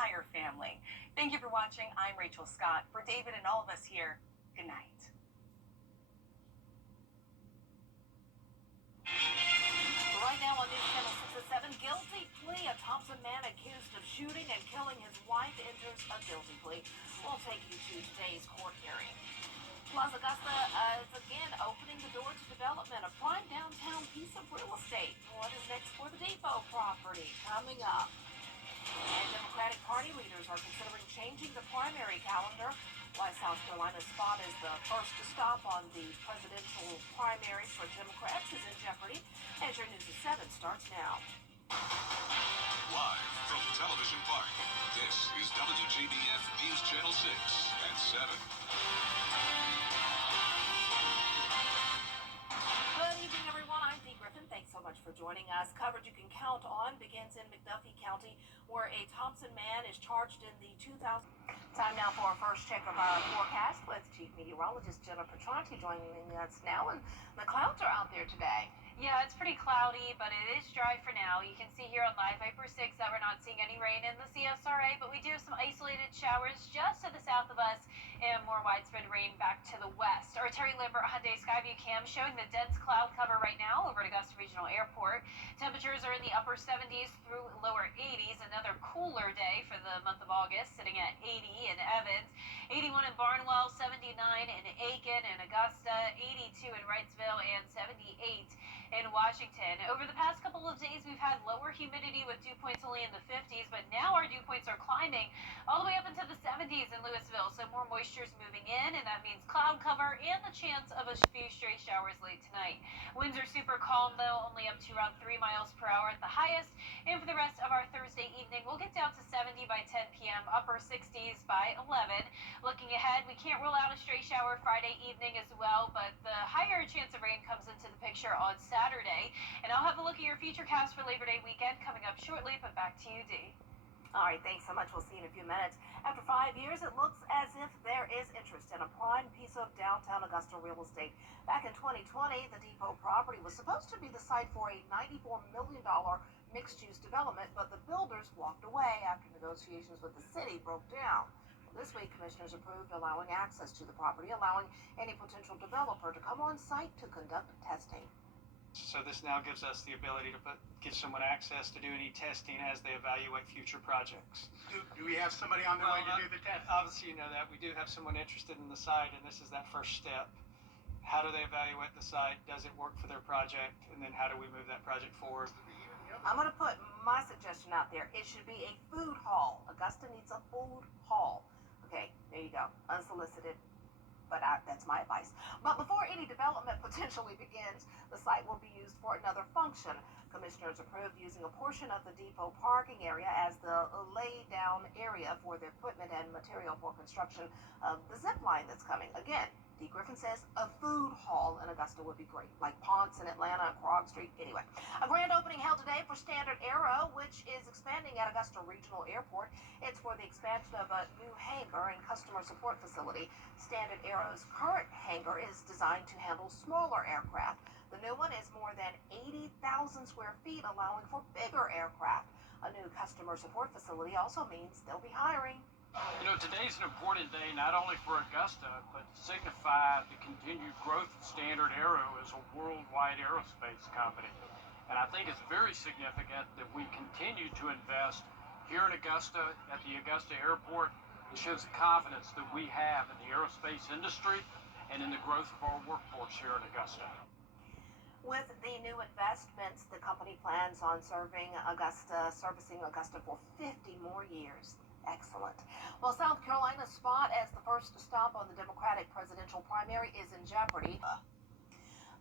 entire family. Thank you for watching. I'm Rachel Scott. For David and all of us here, good night. Right now on News Channel 6 at 7, guilty plea. A Thompson man accused of shooting and killing his wife enters a guilty plea. We'll take you to today's court hearing. Plaza Augusta is again opening the door to development, a prime downtown piece of real estate. What is next for the Depot property? Coming up. And Democratic Party leaders are considering changing the primary calendar. Why South Carolina's spot is the first to stop on the presidential primary for Democrats is in jeopardy. As your News at 7 starts now. Live from Television Park, this is WJBF News Channel 6 at 7. Good evening, everyone. I'm Dee Griffin. Thanks so much for joining us. Coverage you can count on begins in McDuffie County, where a Thompson man is charged in the 2000. Time now for our first check of our forecast with Chief Meteorologist Jenna Petranti joining us now, and the clouds are out there today. Yeah, it's pretty cloudy, but it is dry for now. You can see here on Live Viper 6 that we're not seeing any rain in the CSRA, but we do have some isolated showers just to the south of us and more widespread rain back to the west. Our Terry Lambert Hyundai Skyview cam showing the dense cloud cover right now over at Augusta Regional Airport. Temperatures are in the upper 70s through lower 80s. Another cooler day for the month of August, sitting at 80 in Evans, 81 in Barnwell, 79 in Aiken and Augusta, 82 in Wrightsville, and 78 in Washington. Over the past couple of days, we've had lower humidity with dew points only in the 50s, but now our dew points are climbing all the way up into the 70s in Louisville, so more moisture is moving in, and that means cloud cover and the chance of a few stray showers late tonight. Winds are super calm, though, only up to around 3 miles per hour at the highest, and for the rest of our Thursday evening, we'll get down to 70 by 10 p.m., upper 60s by 11. Looking ahead, we can't rule out a stray shower Friday evening as well, but the higher chance of rain comes into the picture on Saturday. And I'll have a look at your futurecast for Labor Day weekend coming up shortly, but back to you, Dee. All right, thanks so much. We'll see you in a few minutes. After 5 years, it looks as if there is interest in a prime piece of downtown Augusta real estate. Back in 2020, the Depot property was supposed to be the site for a $94 million mixed-use development, but the builders walked away after negotiations with the city broke down. This week, commissioners approved allowing access to the property, allowing any potential developer to come on site to conduct testing. So this now gives us the ability to give someone access to do any testing as they evaluate future projects. Do we have somebody on the way to do the test? Obviously, you know that. We do have someone interested in the site, and this is that first step. How do they evaluate the site? Does it work for their project? And then how do we move that project forward? I'm going to put my suggestion out there. It should be a food hall. Augusta needs a food hall. Okay, there you go. Unsolicited, but that's my advice. But before any development potentially begins, the site will be used for another function. Commissioners approved using a portion of the Depot parking area as the lay-down area for the equipment and material for construction of the zip line that's coming. Again, D. Griffin says a food hall in Augusta would be great, like Ponce in Atlanta, Krog Street. Anyway, a grand opening held today for Standard Aero, which is expanding at Augusta Regional Airport. It's for the expansion of a new hangar and customer support facility. Standard Aero's current hangar is designed to handle smaller aircraft. The new one is more than 80,000 square feet, allowing for bigger aircraft. A new customer support facility also means they'll be hiring. You know, today's an important day not only for Augusta, but to signify the continued growth of Standard Aero as a worldwide aerospace company. And I think it's very significant that we continue to invest here in Augusta, at the Augusta Airport. It shows the confidence that we have in the aerospace industry and in the growth of our workforce here in Augusta. With the new investments, the company plans on servicing Augusta for 50 more years. Excellent. Well, South Carolina's spot as the first stop on the Democratic presidential primary is in jeopardy.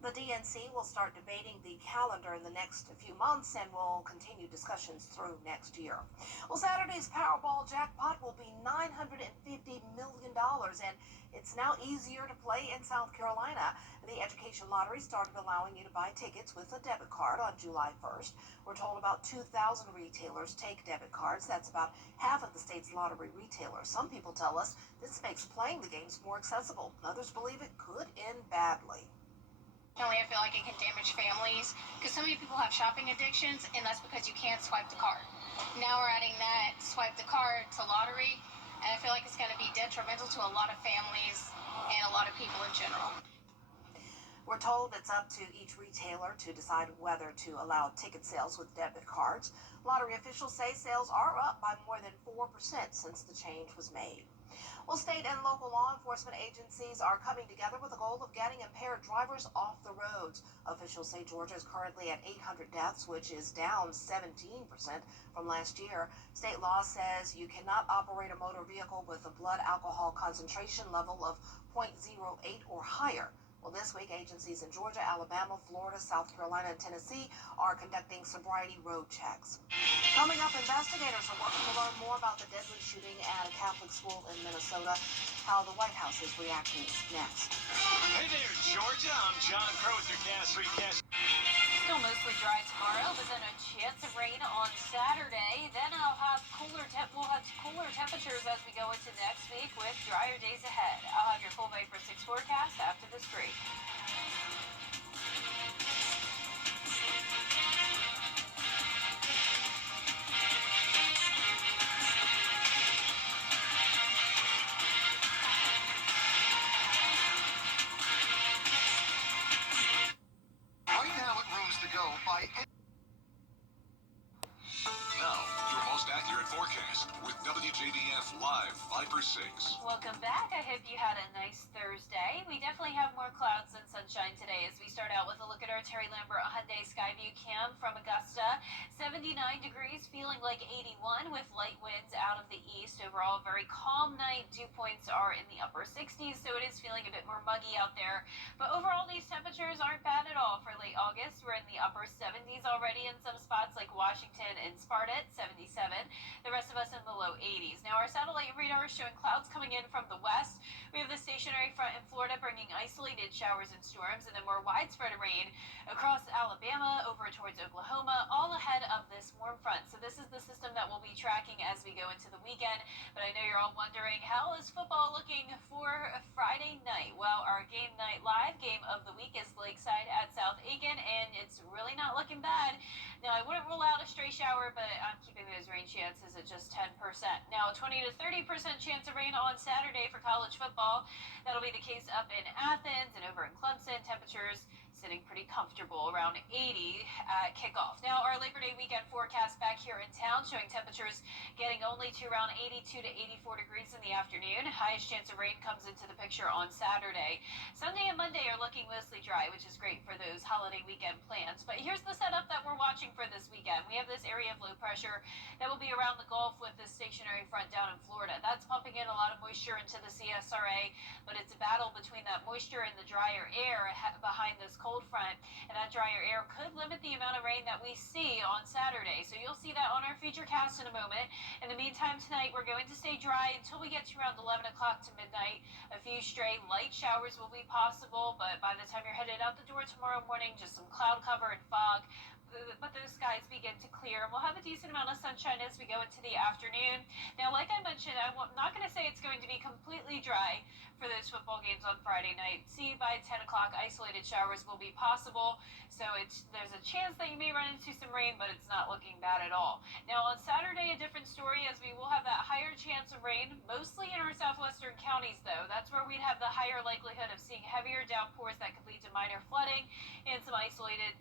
The DNC will start debating the calendar in the next few months and will continue discussions through next year. Well, Saturday's Powerball jackpot will be $950 million, and it's now easier to play in South Carolina. The Education Lottery started allowing you to buy tickets with a debit card on July 1st. We're told about 2,000 retailers take debit cards. That's about half of the state's lottery retailers. Some people tell us this makes playing the games more accessible. Others believe it could end badly. I feel like it can damage families because so many people have shopping addictions, and that's because you can't swipe the card. Now we're adding that swipe the card part to lottery, and I feel like it's going to be detrimental to a lot of families and a lot of people in general. We're told it's up to each retailer to decide whether to allow ticket sales with debit cards. Lottery officials say sales are up by more than 4% since the change was made. Well, state and local law enforcement agencies are coming together with the goal of getting impaired drivers off the roads. Officials say Georgia is currently at 800 deaths, which is down 17% from last year. State law says you cannot operate a motor vehicle with a blood alcohol concentration level of 0.08 or higher. Well, this week, agencies in Georgia, Alabama, Florida, South Carolina, and Tennessee are conducting sobriety road checks. Coming up, investigators are working to learn more about the deadly shooting at a Catholic school in Minnesota, how the White House is reacting next. Hey there, Georgia. I'm John Crow with your Gas Recast. Still mostly dry tomorrow, but then a chance of rain on Saturday. Then we'll have cooler temperatures as we go into next week with drier days ahead. I'll have your full Vapor 6 forecast after this break. Right now at Rooms to Go by... Now, your most accurate forecast with WJBF Live Viper 6. Welcome back. I hope you had a nice Thursday. We definitely have more clouds than sunshine today as we start out with a look at our Terry Lambert Hyundai Skyview Cam from Augusta. 79 degrees, feeling like 81 with light winds out of the east. Overall, very calm night. Dew points are in the upper 60s, so it is feeling a bit more muggy out there. But overall, these temperatures aren't bad at all for late August. We're in the upper 70s already in some spots like Washington and Sparta at 77. The rest of us in the low 80s. Now, our satellite radar is showing clouds coming in from the west. We have the stationary front in Florida bringing isolated showers and storms, and then more widespread rain across Alabama over towards Oklahoma, all ahead of this warm front. So this is the system that we'll be tracking as we go into the weekend. But I know you're all wondering, how is football looking for Friday night? Well, our game night live game of the week is Lakeside at South Aiken, and it's really not looking bad. Now, I wouldn't rule out a stray shower, but I'm keeping those rain chances at just 10%. Now, 20 to 30% chance of rain on Saturday for college football. That'll be the case up in Athens and over in Clemson. Temperatures sitting pretty comfortable around 80 at kickoff. Now, our Labor Day weekend forecast back here in town showing temperatures getting only to around 82 to 84 degrees in the afternoon. Highest chance of rain comes into the picture on Saturday. Sunday and Monday are looking mostly dry, which is great for those holiday weekend plans. But here's the setup that we're watching for this weekend. We have this area of low pressure that will be around the Gulf with this stationary front down in Florida. That's pumping in a lot of moisture into the CSRA, but it's a battle between that moisture and the drier air behind this cold front, and that drier air could limit the amount of rain that we see on Saturday. So you'll see that on our feature cast in a moment. In the meantime, tonight we're going to stay dry until we get to around 11 o'clock to midnight. A few stray light showers will be possible, but by the time you're headed out the door tomorrow morning, just some cloud cover and fog. But those skies begin to clear, and we'll have a decent amount of sunshine as we go into the afternoon. Now, like I mentioned, I'm not going to say it's going to be completely dry for those football games on Friday night. See, by 10 o'clock, isolated showers will be possible, so there's a chance that you may run into some rain, but it's not looking bad at all. Now, on Saturday, a different story, as we will have that higher chance of rain, mostly in our southwestern counties, though. That's where we'd have the higher likelihood of seeing heavier downpours that could lead to minor flooding and some isolated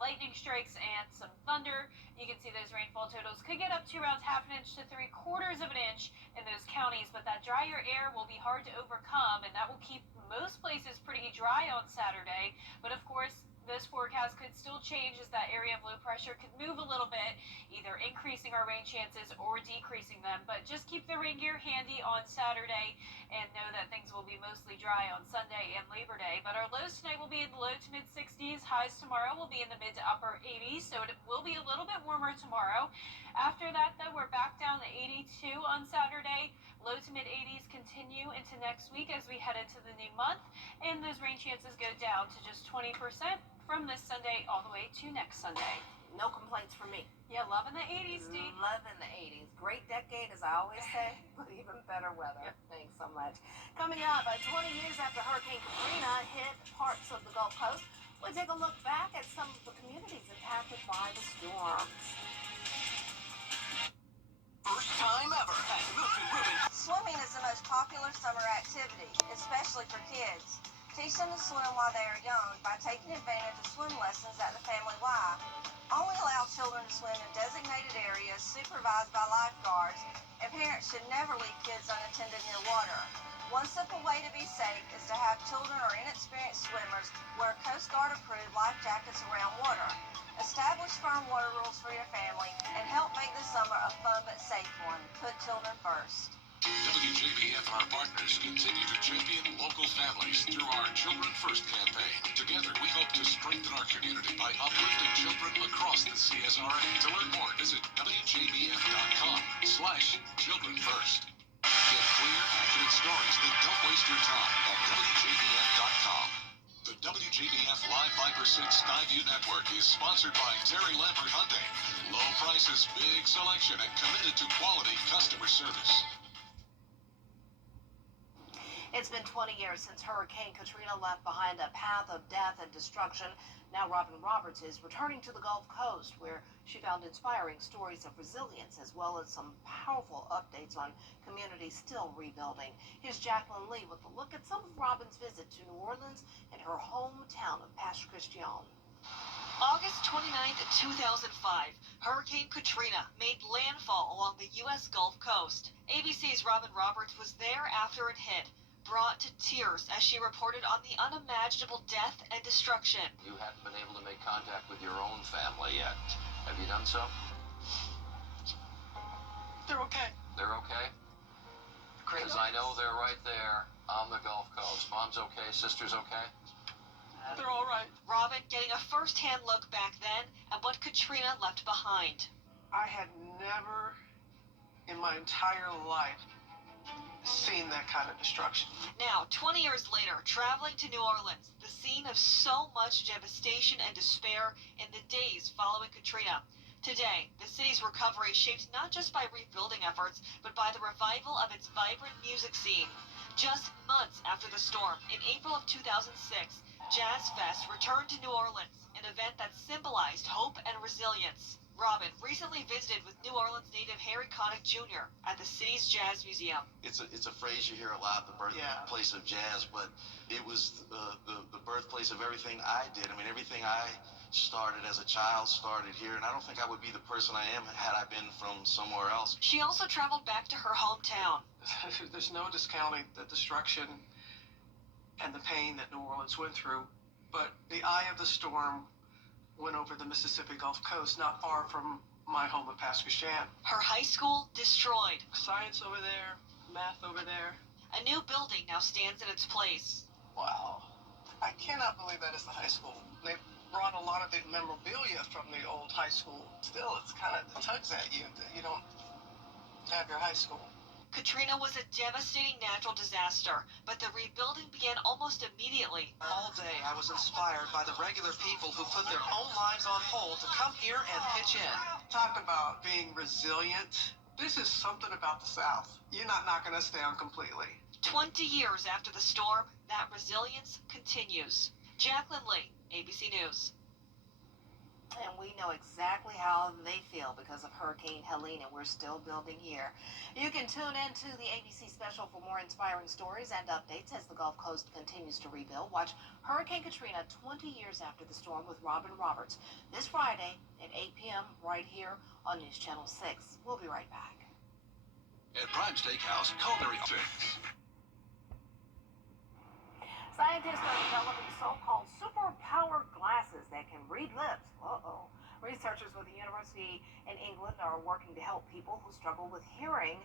lightning strikes and some thunder. You can see those rainfall totals could get up to around half an inch to 3/4 of an inch in those counties, but that drier air will be hard to overcome, and that will keep most places pretty dry on Saturday. But of course, this forecast could still change as that area of low pressure could move a little bit, either increasing our rain chances or decreasing them. But just keep the rain gear handy on Saturday and know that things will be mostly dry on Sunday and Labor Day. But our lows tonight will be in the low to mid 60s. Highs tomorrow will be in the mid to upper 80s, so it will be a little bit warmer tomorrow. After that, though, we're back down to 82 on Saturday. Low to mid 80s continue into next week as we head into the new month, and those rain chances go down to just 20% from this Sunday all the way to next Sunday. No complaints from me. Yeah, loving the 80s, Steve. Loving the 80s. Great decade, as I always say, but even better weather. Yep. Thanks so much. Coming up, 20 years after Hurricane Katrina hit parts of the Gulf Coast, we'll take a look back at some of the communities impacted by the storm. First time ever popular summer activity, especially for kids. Teach them to swim while they are young by taking advantage of swim lessons at the Family Y. Only allow children to swim in designated areas supervised by lifeguards, and parents should never leave kids unattended near water. One simple way to be safe is to have children or inexperienced swimmers wear Coast Guard approved life jackets around water. Establish firm water rules for your family and help make the summer a fun but safe one. Put children first. WJBF and our partners continue to champion local families through our Children First campaign. Together, we hope to strengthen our community by uplifting children across the CSRA. To learn more, visit WJBF.com/Children First. Get clear, accurate stories that don't waste your time at WJBF.com. The WJBF Live Viper 6 Skyview Network is sponsored by Terry Lambert Hyundai. Low prices, big selection, and committed to quality customer service. It's been 20 years since Hurricane Katrina left behind a path of death and destruction. Now Robin Roberts is returning to the Gulf Coast, where she found inspiring stories of resilience as well as some powerful updates on communities still rebuilding. Here's Jacqueline Lee with a look at some of Robin's visit to New Orleans and her hometown of Pastor Christian. August 29th, 2005, Hurricane Katrina made landfall along the U.S. Gulf Coast. ABC's Robin Roberts was there after it hit, brought to tears as she reported on the unimaginable death and destruction. You haven't been able to make contact with your own family yet. Have you done so? They're okay. They're okay? Because I know they're right there on the Gulf Coast. Mom's okay, sister's okay? They're all right. Robin getting a first-hand look back then at what Katrina left behind. I had never in my entire life seen that kind of destruction. Now, 20 years later, traveling to New Orleans, the scene of so much devastation and despair in the days following Katrina. Today, the city's recovery shaped not just by rebuilding efforts, but by the revival of its vibrant music scene. Just months after the storm, in April of 2006, Jazz Fest returned to New Orleans, an event that symbolized hope and resilience. Robin recently visited with New Orleans native Harry Connick Jr. at the city's Jazz Museum. It's a phrase you hear a lot, the birthplace of jazz, but it was the birthplace of everything I did. I mean, everything I started as a child started here, and I don't think I would be the person I am had I been from somewhere else. She also traveled back to her hometown. There's no discounting the destruction and the pain that New Orleans went through, but the eye of the storm went over the Mississippi Gulf Coast, not far from my home in Pastor Christian. Her high school destroyed. Science over there, math over there. A new building now stands in its place. Wow. I cannot believe that is the high school. They brought a lot of the memorabilia from the old high school. Still, it's kind of tugs at you that you don't have your high school. Katrina was a devastating natural disaster, but the rebuilding began almost immediately. All day I was inspired by the regular people who put their own lives on hold to come here and pitch in. Talk about being resilient. This is something about the South. You're not knocking us down completely. 20 years after the storm, that resilience continues. Jacqueline Lee, ABC News. And we know exactly how they feel because of Hurricane Helene, and we're still building here. You can tune in to the ABC special for more inspiring stories and updates as the Gulf Coast continues to rebuild. Watch Hurricane Katrina 20 years after the storm with Robin Roberts this Friday at 8 p.m. right here on News Channel 6. We'll be right back. At Prime Steakhouse, Culinary Fix. Scientists are developing so-called superpower glasses that can read lips. Researchers with the University in England are working to help people who struggle with hearing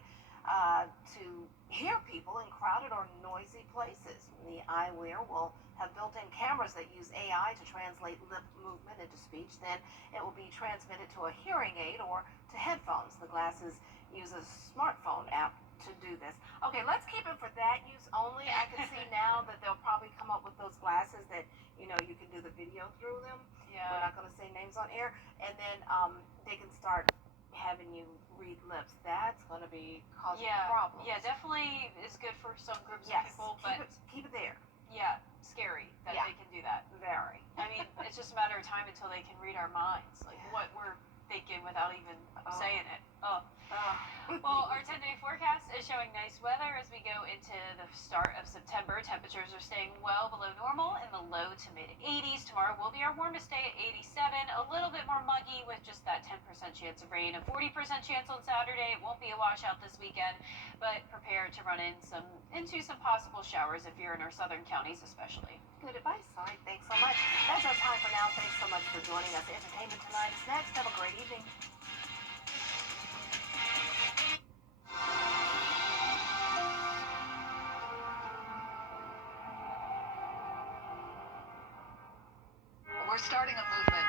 to hear people in crowded or noisy places. The eyewear will have built-in cameras that use AI to translate lip movement into speech. Then it will be transmitted to a hearing aid or to headphones. The glasses use a smartphone app to do this. Okay, let's keep it for that use only. I can see now that they'll probably come up with those glasses that, you know, you can do the video through them. Yeah. We're not going to say names on air. And then they can start having you read lips. That's going to be causing problems. Yeah, definitely is good for some groups of Yes, people, but keep it there. yeah, scary that they can do that. Very. I mean, it's just a matter of time until they can read our minds, like what we're thinking without even saying it. Well, our 10-day forecast is showing nice weather as we go into the start of September. Temperatures are staying well below normal in the low to mid 80s. Tomorrow will be our warmest day at 87. A little bit more muggy with just that 10% chance of rain. A 40% chance on Saturday. It won't be a washout this weekend, but prepare to run into some possible showers if you're in our southern counties especially. Good advice. All right, thanks so much. That's our time for now. Thanks so much for joining us. Entertainment Tonight is next. Have a great evening. We're starting a movement.